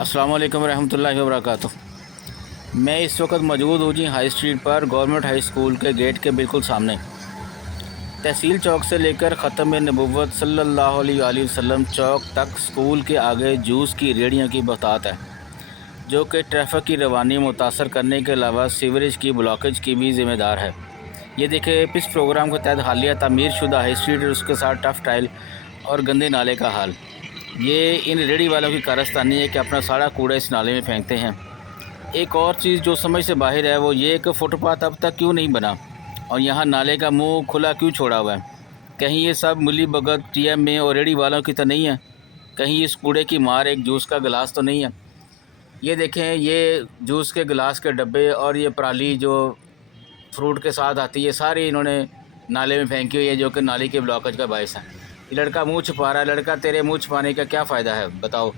अस्सलाम वालेकुम रहमतुल्लाहि व बरकातुहू। मैं इस वक्त मौजूद हूँ जी हाई स्ट्रीट पर गवर्नमेंट हाई स्कूल के गेट के बिल्कुल सामने। तहसील चौक से लेकर ख़त्म नबुव्वत सल्लल्लाहु अलैहि वसल्लम चौक तक स्कूल के आगे जूस की रेहड़ियों की बहुतात है, जो कि ट्रैफिक की रवानी मुतासर करने के अलावा सीवरेज की ब्लॉकेज की भी ज़िम्मेदार है। ये देखिए, इस प्रोग्राम के तहत हालिया तामीर शुदा हाई स्ट्रीट और उसके साथ टफ टाइल और गंदे नाले का हाल। ये इन रेहड़ी वालों की कारस्तानी है कि अपना सारा कूड़ा इस नाले में फेंकते हैं। एक और चीज़ जो समझ से बाहर है वो ये कि फुटपाथ अब तक क्यों नहीं बना और यहाँ नाले का मुंह खुला क्यों छोड़ा हुआ है। कहीं ये सब मिली भगत टीएम में और रेहड़ी वालों की तो नहीं है? कहीं इस कूड़े की मार एक जूस का गिलास तो नहीं है? ये देखें, ये जूस के गिलास के डब्बे और ये पराली जो फ्रूट के साथ आती है, सारी इन्होंने नाले में फेंकी हुई है, जो कि नाली के ब्लॉकेज का बायस है। ये लड़का मुँह छुपा रहा है। लड़का, तेरे मुँह छुपाने का क्या फ़ायदा है बताओ?